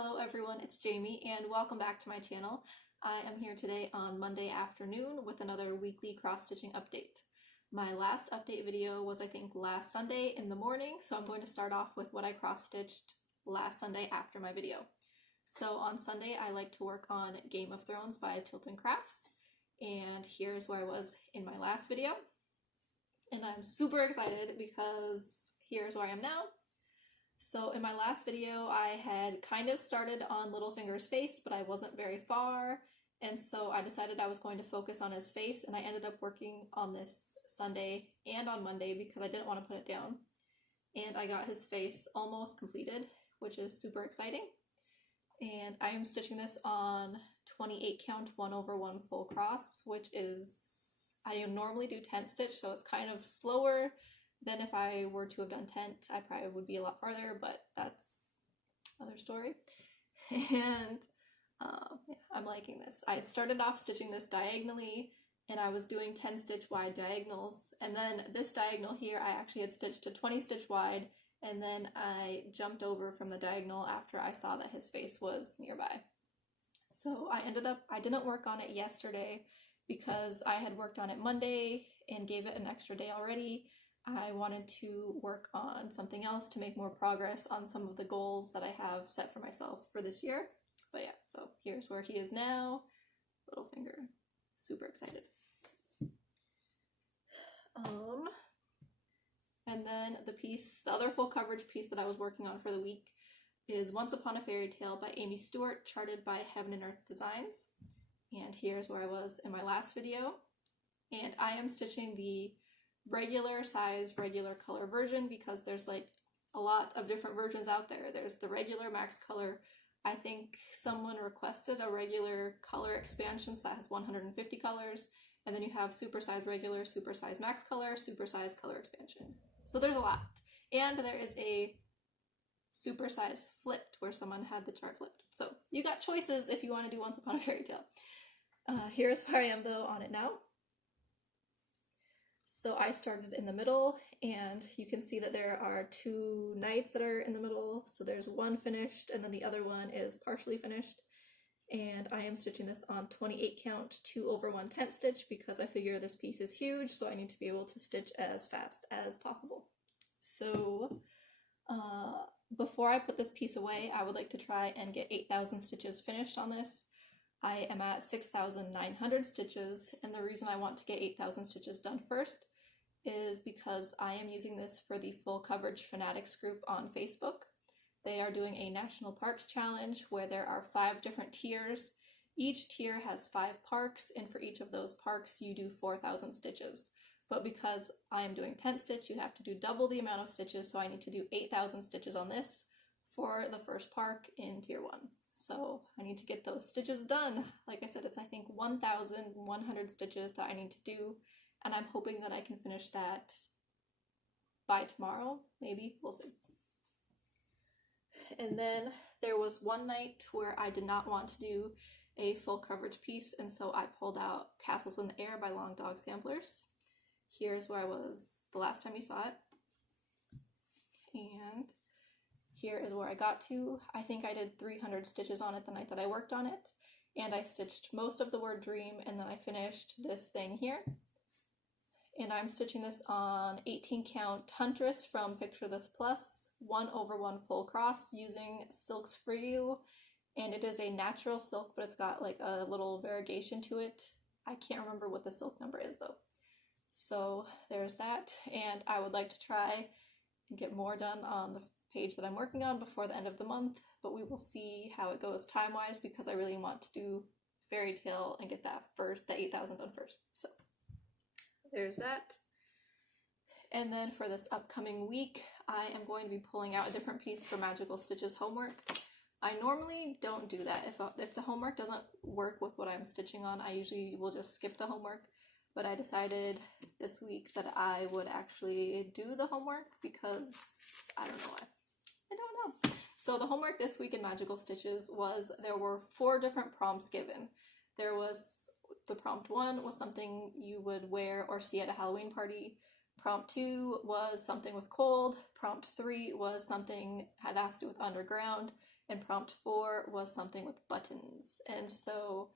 Hello everyone, it's Jamie and welcome back to my channel. I am here today on Monday afternoon with another weekly cross-stitching update. My last update video was I think last Sunday in the morning, so I'm going to start off with what I cross-stitched last Sunday after my video. So on Sunday I like to work on Game of Thrones by Tilton Crafts, and here's where I was in my last video. And I'm super excited because here's where I am now. So in my last video, I had kind of started on Littlefinger's face, but I wasn't very far, and so I decided I was going to focus on his face, and I ended up working on this Sunday and on Monday because I didn't want to put it down. And I got his face almost completed, which is super exciting. And I am stitching this on 28 count 1/1 full cross, which is, I normally do tent stitch, so it's kind of slower than if I were to have done tent. I probably would be a lot farther, but that's another story. And yeah, I'm liking this. I had started off stitching this diagonally, and I was doing 10 stitch wide diagonals, and then this diagonal here I actually had stitched to 20 stitch wide, and then I jumped over from the diagonal after I saw that his face was nearby. So I didn't work on it yesterday because I had worked on it Monday and gave it an extra day already. I wanted to work on something else to make more progress on some of the goals that I have set for myself for this year. But yeah, so here's where he is now. Littlefinger. Super excited. And then the other full coverage piece that I was working on for the week is Once Upon a Fairytale by Amy Stewart, charted by Heaven and Earth Designs. And here's where I was in my last video. And I am stitching the regular size, regular color version because there's like a lot of different versions out there. There's the regular max color. I think someone requested a regular color expansion, so that has 150 colors, and then you have super size regular, super size max color, super size color expansion. So there's a lot. And there is a super size flipped where someone had the chart flipped. So you got choices if you want to do Once Upon a Fairytale. Here's where I am though on it now. So I started in the middle, and you can see that there are two knights that are in the middle. So there's one finished, and then the other one is partially finished. And I am stitching this on 28 count 2/1 tent stitch because I figure this piece is huge, so I need to be able to stitch as fast as possible. So before I put this piece away, I would like to try and get 8,000 stitches finished on this. I am at 6,900 stitches, and the reason I want to get 8,000 stitches done first is because I am using this for the Full Coverage Fanatics group on Facebook. They are doing a National Parks Challenge where there are 5 different tiers. Each tier has 5 parks, and for each of those parks you do 4,000 stitches. But because I am doing tent stitch, you have to do double the amount of stitches, so I need to do 8,000 stitches on this for the first park in tier 1. So I need to get those stitches done. Like I said, it's I think 1,100 stitches that I need to do, and I'm hoping that I can finish that by tomorrow, maybe, we'll see. And then there was one night where I did not want to do a full coverage piece, and so I pulled out Castles in the Air by Long Dog Samplers. Here's where I was the last time you saw it. And here is where I got to. I think I did 300 stitches on it the night that I worked on it, and I stitched most of the word dream, and then I finished this thing here. And I'm stitching this on 18 count Huntress from Picture This Plus, 1/1 full cross using Silks For You, and it is a natural silk, but it's got like a little variegation to it. I can't remember what the silk number is though. So there's that, and I would like to try and get more done on the page that I'm working on before the end of the month, but we will see how it goes time-wise because I really want to do Fairytale and get that first, the 8,000 done first. So there's that. And then for this upcoming week, I am going to be pulling out a different piece for Magical Stitches homework. I normally don't do that. If the homework doesn't work with what I'm stitching on, I usually will just skip the homework. But I decided this week that I would actually do the homework because I don't know why. I don't know. So the homework this week in Magical Stitches was, there were 4 different prompts given. There was, the prompt 1 was something you would wear or see at a Halloween party. Prompt 2 was something with cold. Prompt 3 was something that has to do with underground. and prompt 4 was something with buttons. And so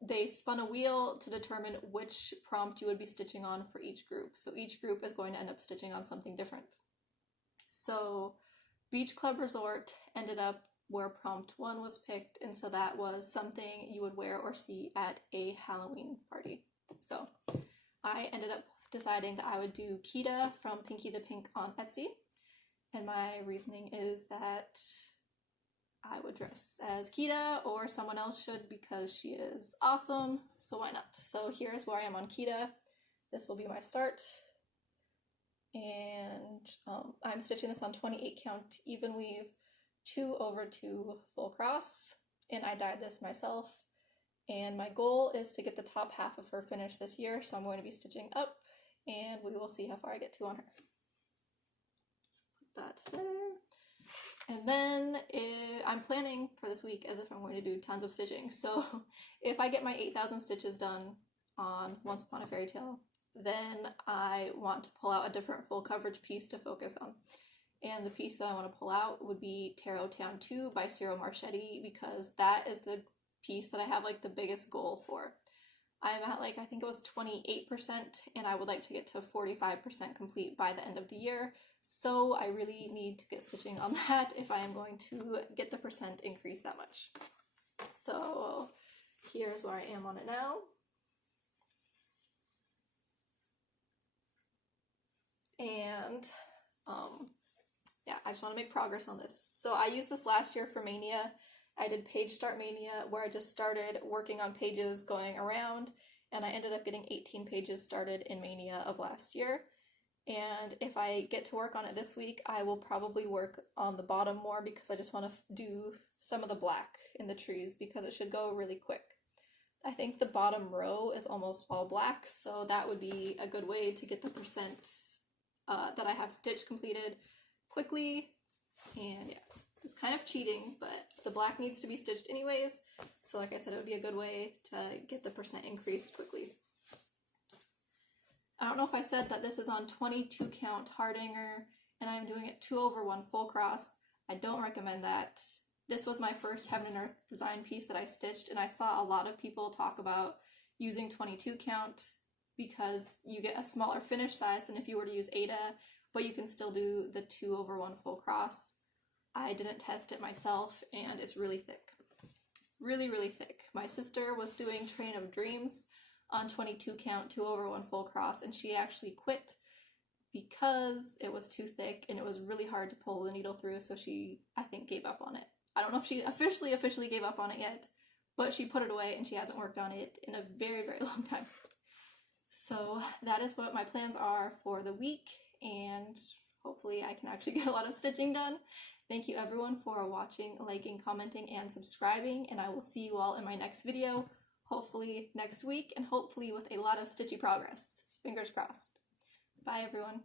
they spun a wheel to determine which prompt you would be stitching on for each group. So each group is going to end up stitching on something different. So Beach Club Resort ended up where prompt 1 was picked, and so that was something you would wear or see at a Halloween party. So I ended up deciding that I would do Kita from Pinky the Pink on Etsy, and my reasoning is that I would dress as Kita, or someone else should, because she is awesome, so why not? So here's where I am on Kita. This will be my start, and I'm stitching this on 28 count even weave, 2 over 2 full cross, and I dyed this myself, and my goal is to get the top half of her finished this year, so I'm going to be stitching up, and we will see how far I get to on her. Put that there. And then I'm planning for this week as if I'm going to do tons of stitching. So if I get my 8,000 stitches done on Once Upon a Fairy Tale, then I want to pull out a different full coverage piece to focus on. And the piece that I want to pull out would be Tarot Town 2 by Ciro Marchetti, because that is the piece that I have like the biggest goal for. I'm at like, I think it was 28%, and I would like to get to 45% complete by the end of the year. So I really need to get stitching on that if I am going to get the percent increase that much. So here's where I am on it now. And yeah, I just want to make progress on this. So I used this last year for Mania. I did Page Start Mania, where I just started working on pages going around, and I ended up getting 18 pages started in Mania of last year. And if I get to work on it this week, I will probably work on the bottom more, because I just want to do some of the black in the trees, because it should go really quick. I think the bottom row is almost all black, so that would be a good way to get the percent that I have stitched completed quickly. And yeah, it's kind of cheating, but the black needs to be stitched anyways, so like I said, it would be a good way to get the percent increased quickly. I don't know if I said that this is on 22 count Hardanger, and I'm doing it 2 over 1 full cross. I don't recommend that. This was my first Heaven and Earth design piece that I stitched, and I saw a lot of people talk about using 22 count because you get a smaller finish size than if you were to use Ada, but you can still do the 2 over 1 full cross. I didn't test it myself, and it's really thick. Really, really thick. My sister was doing Train of Dreams on 22 count, 2 over 1 full cross, and she actually quit because it was too thick and it was really hard to pull the needle through, so she, I think, gave up on it. I don't know if she officially gave up on it yet, but she put it away and she hasn't worked on it in a very, very long time. So that is what my plans are for the week, and hopefully I can actually get a lot of stitching done. Thank you everyone for watching, liking, commenting, and subscribing, and I will see you all in my next video, hopefully next week, and hopefully with a lot of stitchy progress. Fingers crossed. Bye everyone.